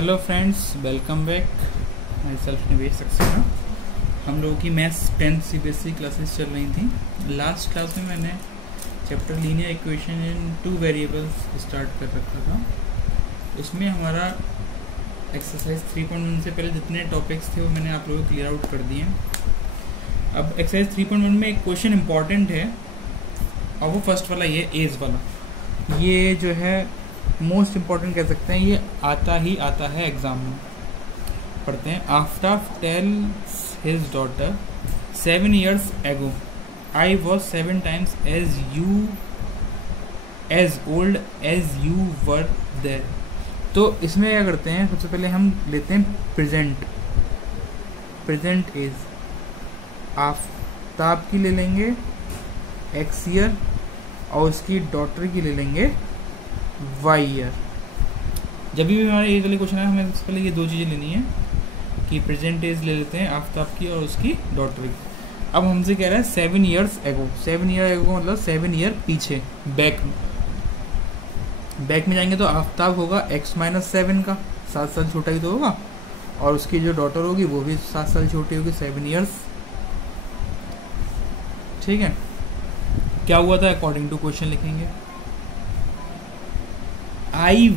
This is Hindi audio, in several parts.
Hello friends, welcome back. My self निवेश सक्सेना। हम लोगों की मैथ्स 10th CBSE क्लासेस चल रही थी। लास्ट क्लास में मैंने chapter linear equation in two variables start कर रखा था। उसमें हमारा एक्सरसाइज 3.1 से पहले जितने टॉपिक्स थे वो मैंने आप लोगों को क्लियर आउट कर दिए। अब एक्सरसाइज 3.1 में एक क्वेश्चन इंपॉर्टेंट है और वो फर्स्ट वाला ये एज वाला, ये जो है मोस्ट इम्पॉर्टेंट कह सकते हैं। ये आता है एग्जाम में। पढ़ते हैं। Aftab tales his daughter 7 years ago I was 7 times as old as you were there। तो इसमें क्या करते हैं, सबसे पहले हम लेते हैं प्रेजेंट एज। आफ्ताब की ले लेंगे x ईयर और उसकी डॉटर की ले लेंगे y ईयर। जब भी हमारा एज वाले क्वेश्चन है हमें सबसे पहले ये दो चीज़ें लेनी है कि प्रेजेंट एज ले लेते हैं आफ्ताब की और उसकी डॉटर की। अब हमसे कह रहा है 7 years ago। 7 year ago मतलब 7 ईयर पीछे, बैक में जाएंगे तो आफ्ताब होगा x-7 का, 7 साल छोटा ही तो होगा, और उसकी जो डॉटर होगी वो भी 7 साल छोटी होगी, 7 years। ठीक है, क्या हुआ था अकॉर्डिंग टू क्वेश्चन लिखेंगे। आई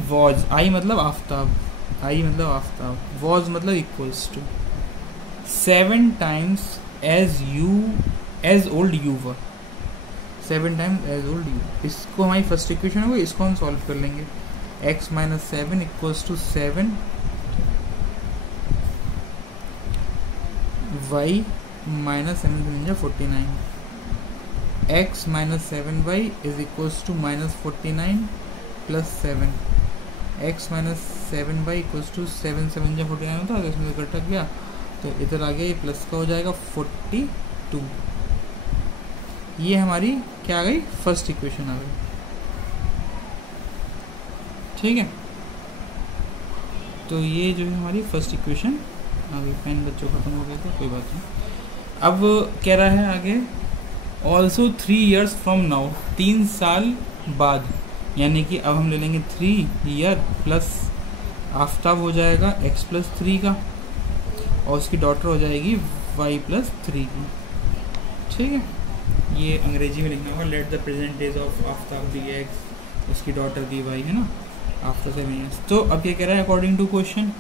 मतलब आफ्ताब, वॉज मतलब equals to 7 times as old you were। 7 times as old you। इसको हमारी फर्स्ट इक्वेशन होगी, इसको हम सॉल्व कर लेंगे। x-7 equals to 7 y-7 49। x-7y is equals to -49 plus 7। x-7y equals to 7 7 49 होता है, इसमें कट गया तो इधर आ गया, ये प्लस का हो जाएगा 42। ये हमारी क्या आ गई, फर्स्ट इक्वेशन आ गई। ठीक है, तो ये जो है हमारी फर्स्ट इक्वेशन आ गई। पेन बच्चों खत्म हो गया था, कोई बात नहीं। अब कह रहा है आगे ऑल्सो 3 years फ्रॉम नाउ, 3 साल बाद, यानी कि अब हम ले लेंगे 3 year प्लस आफ्ताब हो जाएगा x+3 का और उसकी डॉटर हो जाएगी y+3 की। ठीक है, ये अंग्रेजी में लिखना होगा। Let the present age of Aftab be x, उसकी डॉटर बी y, है ना, आफ्टर 7 years। तो अब क्या कह रहा है according to question,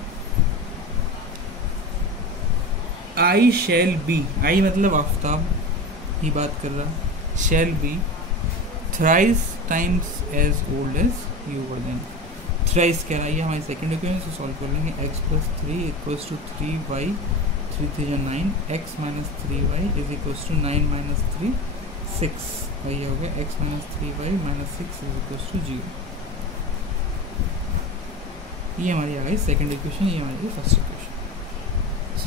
I shall be, I मतलब आफ्ताब ही बात कर रहा है, shall be thrice times as old as you were then। Thrice कह रहा है, ये हमारी सेकेंड इक्वेशन से सॉल्व कर लेंगे। x+3 equals to 3y, 3 3 9, x-3y is equals to 9 - 3 6। वही हो गया x-3y - 6 इज इक्वल्स टू 0। ये हमारी आ गई सेकेंड इक्वेशन, ये हमारी first equation.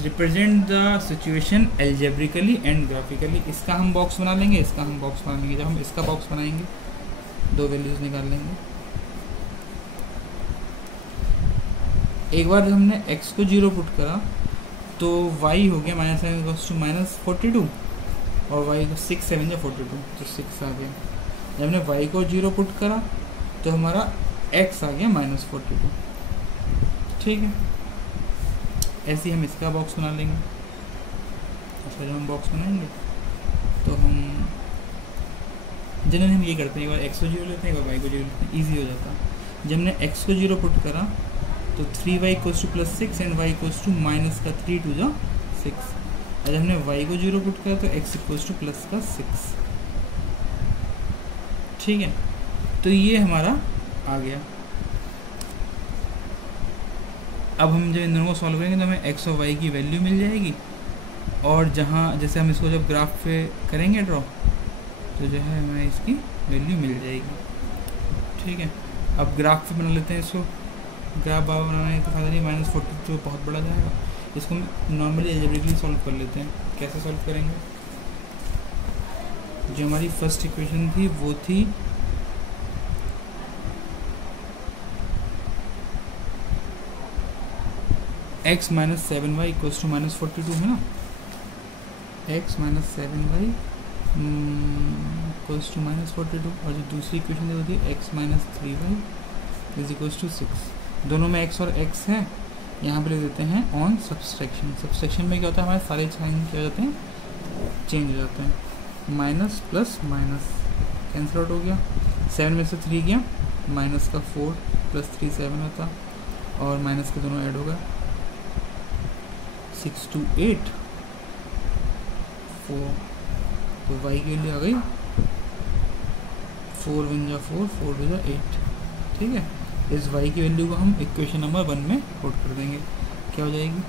Represent the situation algebraically and graphically. इसका हम बॉक्स बना लेंगे, इसका हम बॉक्स बना लेंगे। जब हम इसका बॉक्स बनाएंगे दो वैल्यूज निकाल लेंगे। एक बार जब हमने x को 0 पुट करा तो y हो गया -7 - 42 और y को 6 7 42, तो 6 आ गया। जब हमने y को 0 पुट करा तो हमारा x आ गया -42। ठीक है, ऐसे ही हम इसका बॉक्स बना लेंगे। अच्छा, जब हम बॉक्स बनाएंगे तो हम जनरली हम ये करते हैं, एक बार x को 0 लेते हैं, एक बार y को 0 लेते हैं, ईजी हो जाता है। जब हमने x को 0 पुट करा तो 3y equals to +6 and y equals to -3 2 जा 6। और जब हमने y को 0 पुट करा तो x इक्वल्स टू +6। ठीक है, तो ये हमारा आ गया। अब हम जब इन दोनों को सॉल्व करेंगे तो हमें x और y की वैल्यू मिल जाएगी, और जहाँ जैसे हम इसको जब ग्राफ पे करेंगे ड्रॉ तो जो है हमें इसकी वैल्यू मिल जाएगी। ठीक है, अब ग्राफ पे बना लेते हैं इसको। ग्राफ बार बनाने का फायदा नहीं, -42 बहुत बड़ा जाएगा। इसको हम नॉर्मली एल्जेब्रिकली सॉल्व कर लेते हैं। कैसे सॉल्व करेंगे, जो हमारी फर्स्ट इक्वेशन थी वो थी x-7y इक्वल्स टू -42, है ना। x-7y इक्वल्स टू -42, और जो दूसरी इक्वेशन होती है x-3y इज इक्वल्स टू 6। दोनों में x और x है यहाँ पे लिख देते हैं ऑन सब्सट्रैक्शन। सब्सट्रैक्शन में क्या होता है, हमारे सारे साइन क्या हो जाते हैं, चेंज हो जाते हैं। Minus plus minus cancel out हो गया, 7 में से 3 गया, माइनस का 4 प्लस 3 7 होता, और माइनस के दोनों ऐड होगा, 6 2 8 4, तो y की वैल्यू आ गई 4 1 जा 4 4 2 जा 8। ठीक है, इस y की वैल्यू को हम इक्वेशन नंबर 1 में पुट कर देंगे, क्या हो जाएगी,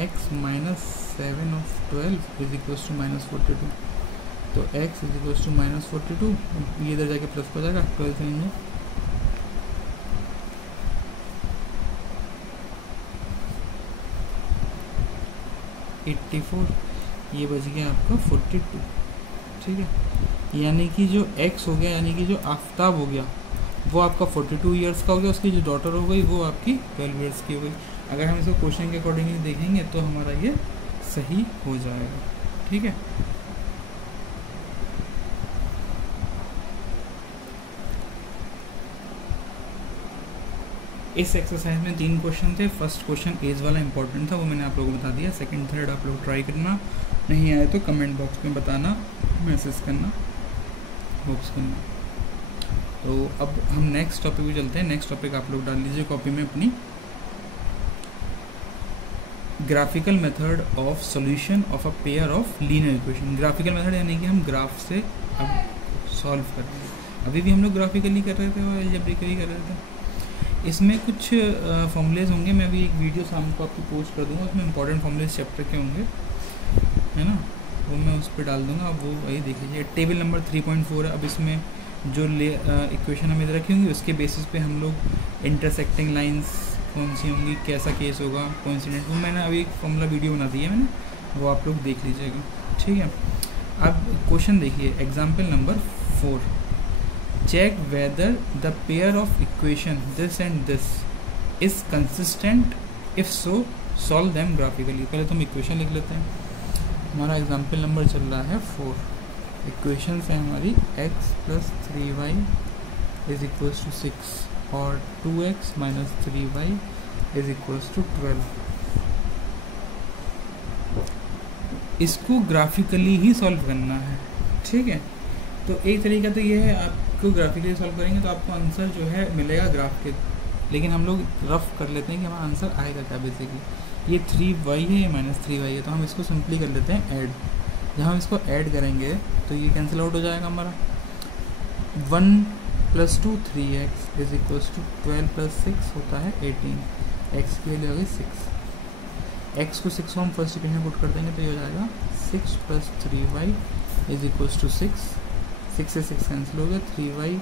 x minus 7 of 12 is equals to minus 42। तो x is equals to minus 42, ये इधर जाके प्लस हो जाएगा, 12 से नहीं 84, ये बच गया आपका 42। ठीक है, यानी कि जो x हो गया, यानी कि जो आफ्ताब हो गया वो आपका 42 ईयर्स का हो गया, उसकी जो डॉटर हो गई वो आपकी 12 ईयर्स की हो गई। अगर हम इसको क्वेश्चन के अकॉर्डिंगली देखेंगे तो हमारा ये सही हो जाएगा। ठीक है, इस एक्सरसाइज में 3 क्वेश्चन थे। फर्स्ट क्वेश्चन एज वाला इंपॉर्टेंट था, वो मैंने आप लोगों को बता दिया। सेकंड थर्ड आप लोग ट्राई करना, नहीं आए तो कमेंट बॉक्स में बताना, मैसेज करना, बॉक्स करना। तो अब हम नेक्स्ट टॉपिक पे चलते हैं। नेक्स्ट टॉपिक आप लोग डाल लीजिए कॉपी में अपनी, graphical method of solution of a pair of linear equation. Graphical method यानी कि हम ग्राफ से अब सॉल्व कर रहे हैं। अभी भी हम लोग ग्राफिकली कर रहे थे और एल्जेब्रिकली कर रहे थे। इसमें कुछ फॉर्मूलेज होंगे, मैं अभी एक वीडियो शाम को आपको पोस्ट कर दूंगा, उसमें इंपॉर्टेंट फॉर्मूलेज चैप्टर के होंगे, है ना, वो मैं उस पर डाल दूंगा, आप वो वही देख लीजिए। टेबल नंबर 3.4 है। अब इसमें जो इक्वेशन हम इधर रखी होंगी उसके बेसिस पे हम लोग इंटरसेक्टिंग लाइंस कौन सी होंगी, कैसा केस होगा, कोइंसिडेंट, वो मैंने अभी एक फॉर्मूला वीडियो बना दी है मैंने, वो आप लोग देख लीजिएगा। ठीक है, अब क्वेश्चन देखिए, example number 4, check whether the pair of equation this and this is consistent, if so solve them graphically. पहले तो हम इक्वेशन लिख लेते हैं। हमारा एग्जाम्पल नंबर चल रहा है 4, इक्वेशन है हमारी x plus 3y is equals to 6 और 2x minus 3y is equals to 12। इसको ग्राफिकली ही सॉल्व करना है। ठीक है, तो एक तरीका तो ये है, आपको ग्राफिकली सॉल्व करेंगे तो आपको आंसर जो है मिलेगा ग्राफ के, लेकिन हम लोग रफ कर लेते हैं कि हमारा आंसर आएगा क्या। बेसिकली ये 3y है, ये माइनस 3y है, तो हम इसको सिंपली कर लेते हैं ऐड। जब हम इसको ऐड करेंगे तो ये कैंसिल आउट हो जाएगा हमारा। 1 + 2 3x इज इक्वल्स टू 12 + 6 होता है 18। x की वैल्यू आ गई 6। x को 6 हम फर्स्ट इक्वेशन में पुट कर देंगे तो ये हो जाएगा 6 + 3y इज इक्वल्स टू 6। 6 से 6 कैंसिल हो गया, 3y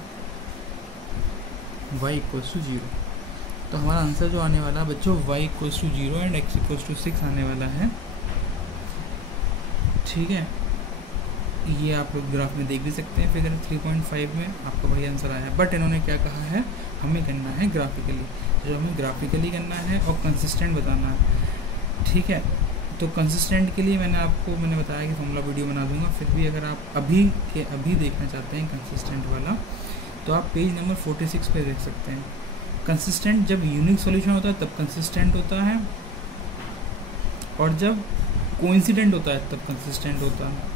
y इक्वल्स टू 0। तो हमारा आंसर जो आने वाला है बच्चों y equals to 0 and x equals to 6 आने वाला है। ठीक है, ये आप लोग ग्राफ में देख भी सकते हैं। फिगर 3.5 में आपका वही आंसर आया है, बट इन्होंने क्या कहा है, हमें करना है ग्राफिकली। जो हमें ग्राफिकली करना है और कंसिस्टेंट बताना है। ठीक है, तो कंसिस्टेंट के लिए मैंने बताया कि फॉर्मूला वीडियो बना दूंगा। फिर भी अगर आप अभी के अभी देखना चाहते हैं कंसिस्टेंट वाला, तो आप पेज नंबर 46 पे देख सकते हैं। कंसिस्टेंट जब यूनिक सॉल्यूशन होता है तब कंसिस्टेंट होता है, और जब कोइंसिडेंट होता है तब कंसिस्टेंट होता है।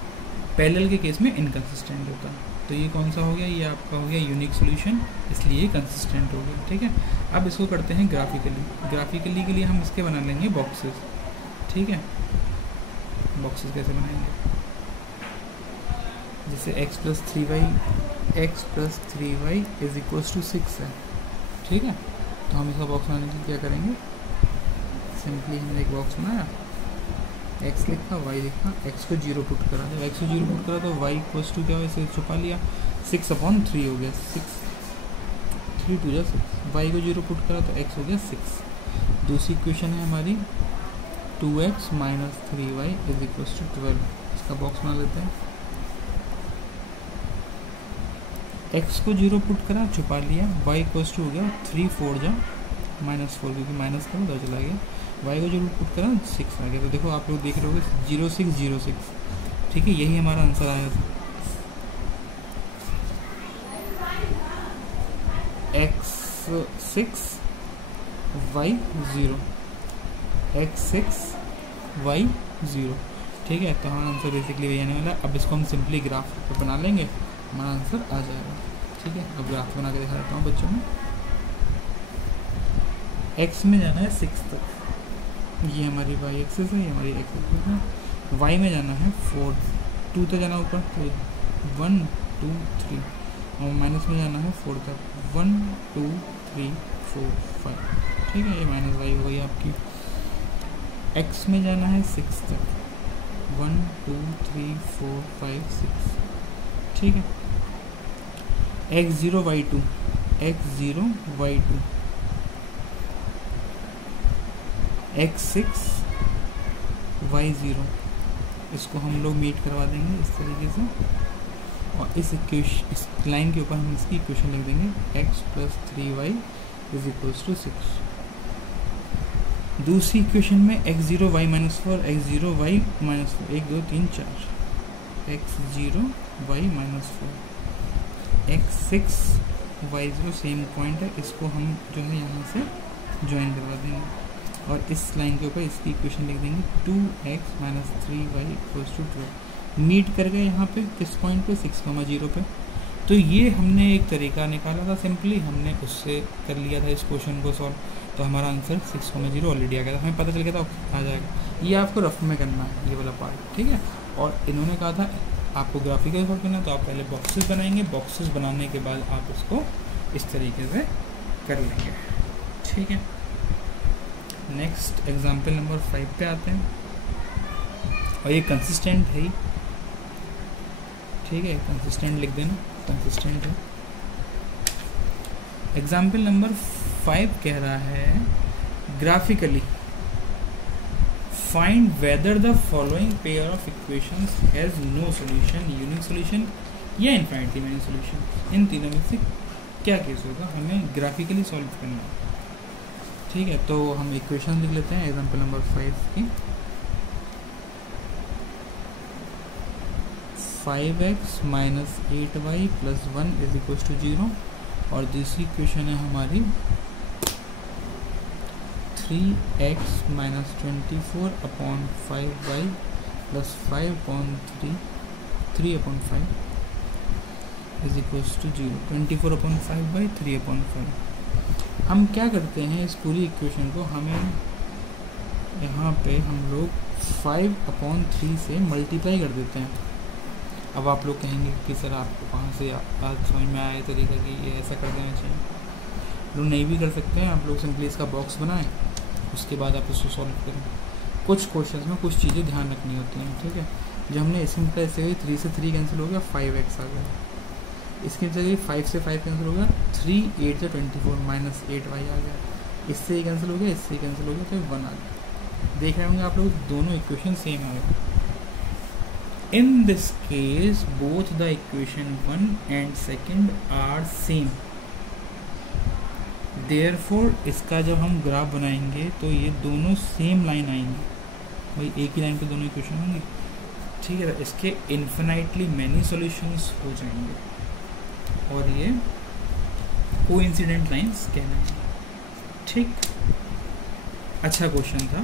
पैरेलल के केस में इनकंसिस्टेंट होता है। तो ये कौन सा हो गया, ये आपका हो गया यूनिक सॉल्यूशन, इसलिए ये कंसिस्टेंट हो गया। ठीक है, अब इसको करते हैं ग्राफिकली। ग्राफिकली के लिए हम इसके बना लेंगे बॉक्सेस। ठीक है, बॉक्सेस कैसे बनाएंगे, जैसे x + 3y is equals to 6 है। ठीक है, तो हम इसका बॉक्स बनाने के लिए क्या करेंगे, सिंपली हमने एक बॉक्स बनाया, x लिखा, y लिखा, x को 0 पुट करा। जब x को 0 पुट करा तो y इक्वल्स टू क्या हो, इसे छुपा लिया, 6/3 हो गया, 6 3 2 6। y को 0 पुट करा तो x हो गया 6। दूसरी इक्वेशन है हमारी 2x minus 3y is equals to 12। इसका बॉक्स बना लेते हैं। x को 0 पुट करा, छुपा लिया, y इक्वल्स टू हो गया 3 4 जा -4, क्योंकि माइनस का उधर चला गया। y को 0 पुट करा 6 आ गया। तो देखो आप लोग देख रहे होगे 0 6 0 6। ठीक है, यही हमारा आंसर आया था। x 6 y 0, x6 y 0। ठीक है, तो हमारा आंसर बेसिकली वही आने वाला है। अब इसको हम सिंपली ग्राफ पे बना लेंगे, हमारा आंसर आ जाएगा। ठीक है, अब ग्राफ बना के दिखा देता हूँ बच्चों में। x में जाना है 6 तक, ये हमारी y एक्सिस है, ये हमारी x एक्सिस है। y में जाना है 4, 2 तक जाना ऊपर, तो 1 2 3, और माइनस में जाना है 4 तक, 1 2 3 4 5। ठीक है, ये माइनस y हो गई आपकी। x में जाना है 6 तक, 1 2 3 4 5 6। ठीक है, x0 y2, x0 y2, x6 y0, इसको हम लोग मीट करवा देंगे इस तरीके से, और इस लाइन के ऊपर हम इसकी इक्वेशन लिख देंगे x + 3y = 6। दूसरी इक्वेशन में x0 y - 4, x0 y - 4, 1 2 3 4, x0 y - 4, x6 y0 same point है, इसको हम जो है यहाँ से ज्वाइन करवा देंगे, और इस लाइन के ऊपर इसकी इक्वेशन लिख देंगे 2x - 3y = 12। मीट कर गए यहाँ पे किस पॉइंट पे, 6, 0 पे। तो ये हमने एक तरीका निकाला था, सिंपली हमने उससे कर लिया था इस क्वेश्चन को सॉल्व, तो हमारा आंसर 6, 0 ऑलरेडी आ गया था, हमें पता चल गया था आ जाएगा। ये आपको रफ में करना है, ये वाला पार्ट। ठीक है, और इन्होंने कहा था आपको ग्राफिकल सॉल्व करना, तो आप पहले बॉक्सेस बनाएंगे, बॉक्सेस बनाने के बाद आप उसको इस तरीके से कर लेंगे। ठीक है, नेक्स्ट एग्जाम्पल नंबर 5 पे आते हैं, और ये कंसिस्टेंट है ही। ठीक है, कंसिस्टेंट लिख देना, कंसिस्टेंट है। एग्जाम्पल नंबर 5 कह रहा है graphically find whether the following pair of equations has no solution, unique solution या इनफाइनिटली मैनी सॉल्यूशन। इन तीनों में से क्या केस होगा, हमें ग्राफिकली सॉल्व करना है। ठीक है, तो हम इक्वेशन लिख लेते हैं एग्जाम्पल नंबर 5 की। 5x - 8y + 1 = 0, और दूसरी इक्वेशन है हमारी 3x - 24 / 5y + 5/3 3/5 = 0, 24/5 / 3/5। हम क्या करते हैं, इस पूरी इक्वेशन को हमें यहाँ पे हम लोग 5/3 से मल्टीप्लाई कर देते हैं। अब आप लोग कहेंगे कि सर आपको कहाँ से बात समझ में आया तरीका कि ये ऐसा कर देना चाहिए। लोग नहीं भी कर सकते हैं, आप लोग सिंपली इसका बॉक्स बनाएं, उसके बाद आप इसको सॉल्व करें। कुछ क्वेश्चंस में कुछ चीज़ें ध्यान रखनी होती हैं। ठीक है, जब हमने सिंपल ऐसे हुई 3 से 3 कैंसिल हो गया, 5x आ गया। इसकी जगह 5 से 5 कैंसिल हो गया, 3 8 से 24 -8y आ गया। इससे ही कैंसिल हो गया, इससे ही कैंसिल हो गया, तो 1 आ गया। देख रहे होंगे आप लोग दोनों इक्वेशन सेम आ गए। In this case, both the equation 1 and 2 are same. Therefore, इसका जब हम ग्राफ बनाएंगे तो ये दोनों सेम लाइन आएंगी, वही एक ही लाइन पे दोनों इक्वेशन होंगी। ठीक है, इसके इन्फिनाइटली मैनी सॉल्यूशंस हो जाएंगे, और ये कोइंसिडेंट लाइंस कहलाएंगे। ठीक, अच्छा क्वेश्चन था,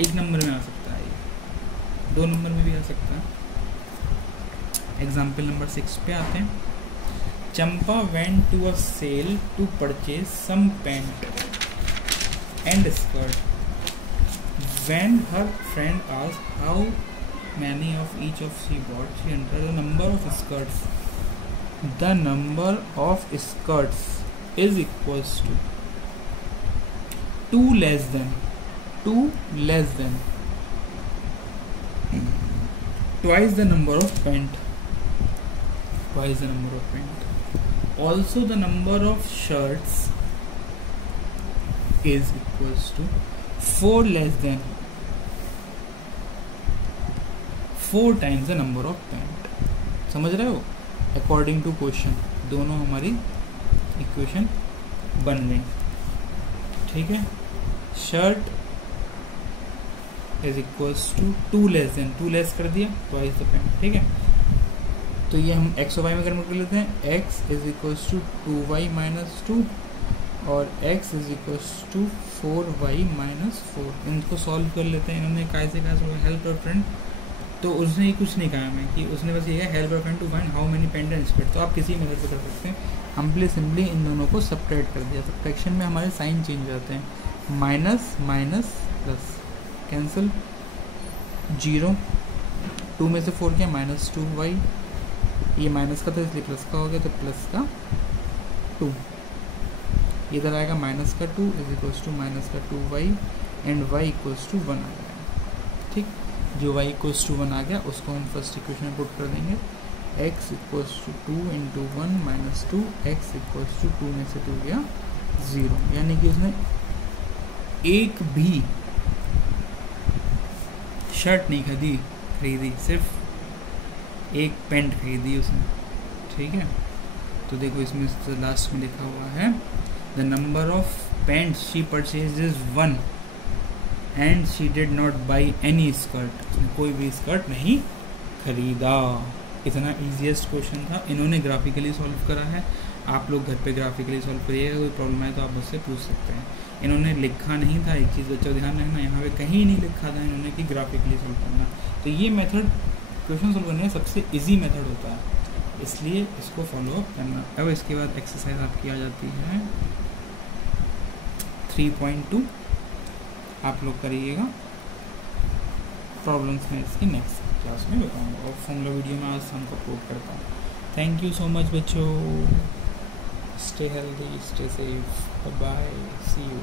1 नंबर में आ सकता है, 2 नंबर में भी आ सकता है। एग्जाम्पल नंबर 6 पे आते हैं। Champa went to a sale to purchase some pant and skirt. When her friend asked how many of each of she bought, she entered the number of skirts. The number of skirts is equals to 2 less than twice the number of pant. Also the number of shirts is equals to 4 less than 4 times the number of pant. समझ रहे हो? अकॉर्डिंग टू क्वेश्चन दोनों हमारी इक्वेशन बन गई। ठीक है, shirt is equals to 2 less than, 2 less कर दिया, ट्वाइस द पैंट। ठीक है, तो ये हम एक्स और वाई में कन्वर्ट कर लेते हैं। X is equals to 2y - 2 और x is equals to 4y minus 4। इनको सॉल्व कर लेते हैं। इन्होंने कैसे कहा हेल्प योर फ्रेंड, तो उसने ही कुछ नहीं कहा हमें कि उसने बस ये है help your friend to find how many pendant square. तो आप किसी मेथड से कर सकते हैं। हम सिंपली इन दोनों को सब्ट्रैक्ट कर दिया। सब्ट्रैक्शन में हमारे साइन चेंज हो जाते हैं, माइनस माइनस प्लस कैंसिल, 0 2 में से 4 क्या माइनस 2y, ये माइनस का था इसलिए प्लस का हो गया, तो प्लस का 2, इधर आएगा माइनस का 2 इज इक्वल्स टू माइनस का 2y and y equals to 1 आ गया। ठीक, जो y इक्वल्स टू 1 आ गया उसको हम फर्स्ट इक्वेशन में पुट कर देंगे। x equals to 2 into 1 minus 2, x equals to 2 में से 2 गया 0, यानी कि उसने एक भी शर्ट नहीं खरीदी, सिर्फ एक पेंट खरीदी उसने। ठीक है, तो देखो इसमें लास्ट में लिखा हुआ है the number of paints she purchase is 1 and she did not by any skirt. उसने कोई भी स्कर्ट नहीं खरीदा। इतना ईजीएस्ट क्वेश्चन था। इन्होंने ग्राफिकली सॉल्व करा है, आप लोग घर पे ग्राफिकली सॉल्व करिएगा। कोई प्रॉब्लम है तो आप मुझसे पूछ सकते हैं। इन्होंने लिखा नहीं था, एक चीज़ बच्चों ध्यान रखना, यहाँ पे कहीं नहीं लिखा था इन्होंने कि ग्राफिकली सॉल्व करना। तो ये मेथड क्वेश्चन सॉल्व करने का सबसे इजी मेथड होता है, इसलिए इसको फॉलो अप करना। अब इसके बाद एक्सरसाइज आपकी आ जाती है 3.2, आप लोग करिएगा। प्रॉब्लम्स में इसकी नेक्स्ट क्लास में बताऊँगा और फॉर्मूला वीडियो में आज शाम को अपलोड करता हूँ। थैंक यू सो मच बच्चों, stay healthy, stay safe, bye, see you.